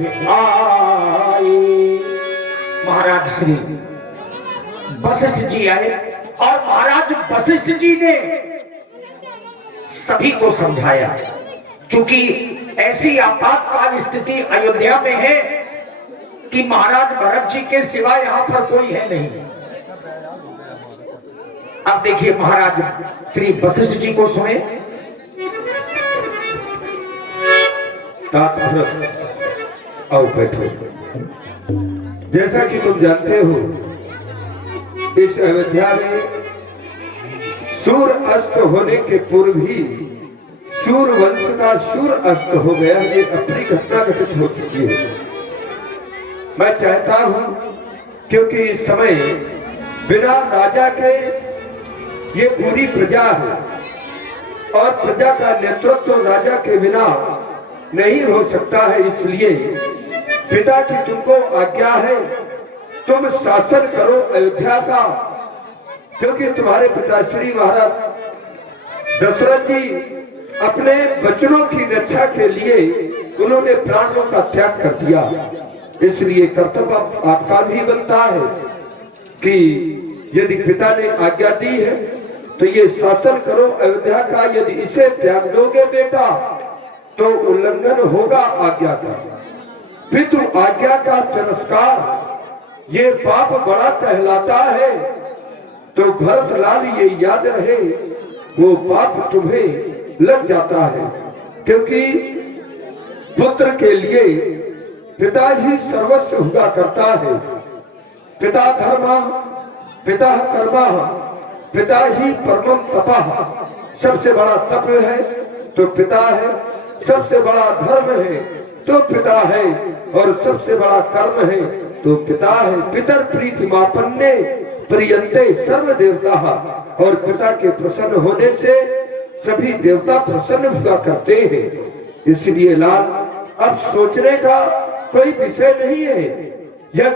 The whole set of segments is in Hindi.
आई। महाराज श्री वशिष्ठ जी आए और महाराज वशिष्ठ जी ने सभी को समझाया, क्योंकि ऐसी आपातकाल स्थिति अयोध्या में है कि महाराज भरत जी के सिवा यहां पर कोई है नहीं। अब देखिए महाराज श्री वशिष्ठ जी को सुने। तात भरत आओ बैठो। जैसा कि तुम जानते हो, इस अयोध्या में सूर्य अस्त होने के पूर्व ही सूर्य वंश का सूर्य अस्त हो गया। ये अपनी घटना घटित हो चुकी है। मैं चाहता हूं, क्योंकि इस समय बिना राजा के ये पूरी प्रजा है और प्रजा का नेतृत्व तो राजा के बिना नहीं हो सकता है, इसलिए पिता की तुमको आज्ञा है, तुम शासन करो अयोध्या का। क्योंकि तुम्हारे पिता श्री महाराज दशरथ जी अपने बच्चों की रक्षा के लिए उन्होंने प्राणों का त्याग कर दिया। इसलिए कर्तव्य आपका भी बनता है कि यदि पिता ने आज्ञा दी है तो ये शासन करो अयोध्या का। यदि इसे त्याग दोगे बेटा तो उल्लंघन होगा आज्ञा का। पितु आज्ञा का तिरस्कार ये पाप बड़ा कहलाता है। तो भरत लाल ये याद रहे, वो पाप तुम्हें लग जाता है, क्योंकि पुत्र के लिए पिता ही सर्वस्व हुआ करता है। पिता धर्मा पिता कर्मा पिता ही परमम तपः। सबसे बड़ा तप है तो पिता है, सबसे बड़ा धर्म है तो पिता है, और सबसे बड़ा कर्म है तो पिता है। पितर प्रीतिमापन्ने प्रियंते सर्व देवता। और पिता के प्रसन्न होने से सभी देवता प्रसन्न हुआ करते हैं। इसलिए लाल, अब सोचने का कोई विषय नहीं है। यह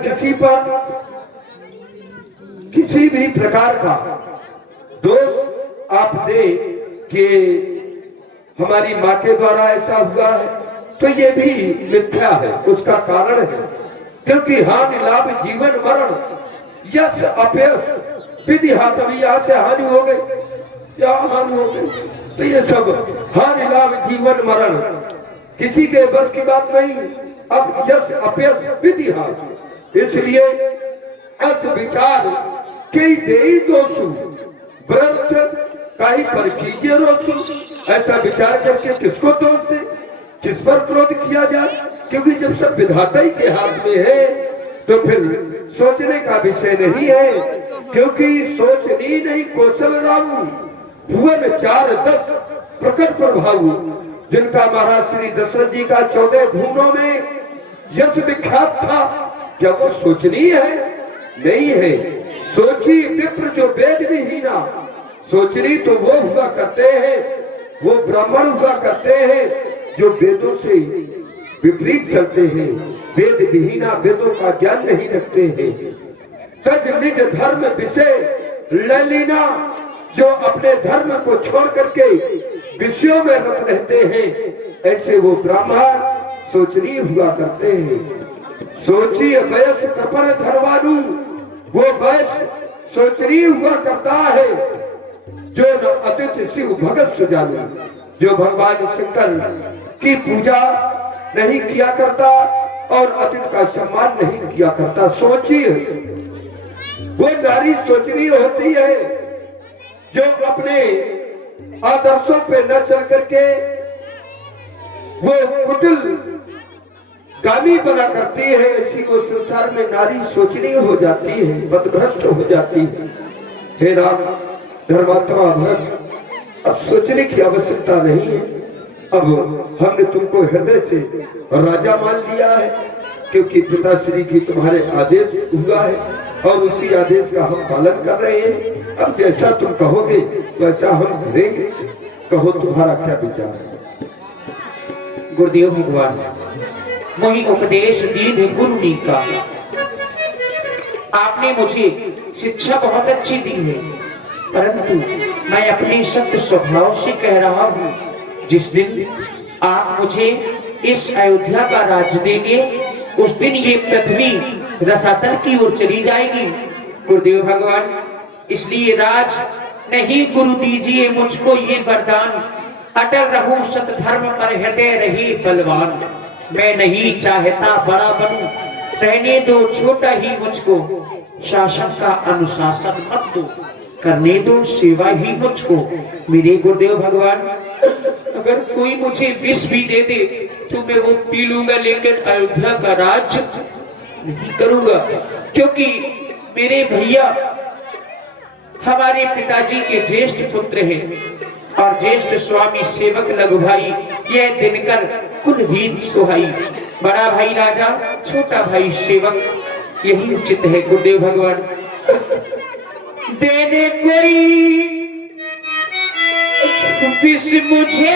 किसी भी प्रकार का दोष आप दे कि हमारी माँ के द्वारा ऐसा हुआ है, तो ये भी मिथ्या है। उसका कारण है क्योंकि हानि लाभ जीवन मरण यश अपयश विधि हाथ। अभी यहाँ से हानि हो गई, क्या हानि हो गई, तो ये सब हानि लाभ जीवन मरण किसी के बस की बात नहीं। अब यश अपयश विधि हाथ। इसलिए अस विचार के दे दोषु व्रत काई पर कीजिए रोषु। ऐसा विचार करके किसको दोष दे, किस पर क्रोध किया जाए, क्योंकि जब सब विधाता ही के हाथ में है तो फिर सोचने का विषय नहीं है। क्योंकि सोचनी नहीं कौशल राम भुवन 4-10 प्रकट प्रभाव। जिनका महाराज श्री दशरथ जी का 14 भुवनों में यश विख्यात था, क्या वो सोचनी है? नहीं है। सोची विप्र जो वेद विहीना। सोचनी तो वो हुआ करते हैं, वो ब्राह्मण हुआ करते हैं जो वेदों से विपरीत चलते हैं, वेद विहीना, वेदों का ज्ञान नहीं रखते हैं। तज निज धर्म विषय ललीना, जो अपने धर्म को छोड़ करके विषयों में रत रहते हैं, ऐसे वो ब्राह्मण सोचनी हुआ करते हैं। सोची वयस कपन धरवानु, वो वयस सोचनी हुआ करता है जो न अतिथि शिव भगत सुजानु। जो भगवान शंकर की पूजा नहीं किया करता और अतिथि का सम्मान नहीं किया करता। सोचिए, वो नारी सोचनी होती है जो अपने आदर्शों पे न चल करके वो कुटिल गामी बना करती है। ऐसी वो संसार में नारी सोचनी हो जाती है, बदभ्रष्ट हो जाती है। हे राम धर्मात्मा भरत, अब सोचने की आवश्यकता नहीं है। अब हमने तुमको हृदय से राजा मान लिया है, क्योंकि पिताश्री की तुम्हारे आदेश हुआ है और उसी आदेश का हम पालन कर रहे हैं। अब जैसा तुम कहोगे वैसा हम करेंगे। कहो तुम्हारा क्या विचार है? गुरुदेव भगवान वही उपदेश दीन गुरु नी का। आपने मुझे शिक्षा बहुत अच्छी दी है, परंतु मैं अपने सत्य स्वभाव से कह रहा हूँ, जिस दिन आप मुझे इस अयोध्या का राज्य देंगे, उस दिन ये पृथ्वी रसातल की ओर चली जाएगी गुरुदेव भगवान। इसलिए राज नहीं गुरु दीजिए मुझको ये वरदान, अटल रहूं सत धर्म पर हृदय रही बलवान। मैं नहीं चाहता बड़ा बनूं, रहने दो छोटा ही मुझको, शासन का अनुशासन मत दो, करने दो सेवा ही मुझको मेरे गुरुदेव भगवान। अगर कोई मुझे विष भी दे दे तो मैं वो पी लूंगा, लेकिन अयोध्या का राज नहीं करूंगा, क्योंकि मेरे भैया हमारे पिताजी के ज्येष्ठ पुत्र हैं और ज्येष्ठ स्वामी सेवक लघु भाई यह दिनकर कुलहीन सुहाई। बड़ा भाई राजा, छोटा भाई सेवक, यही उचित है गुरुदेव भगवान। देने कोई विष मुझे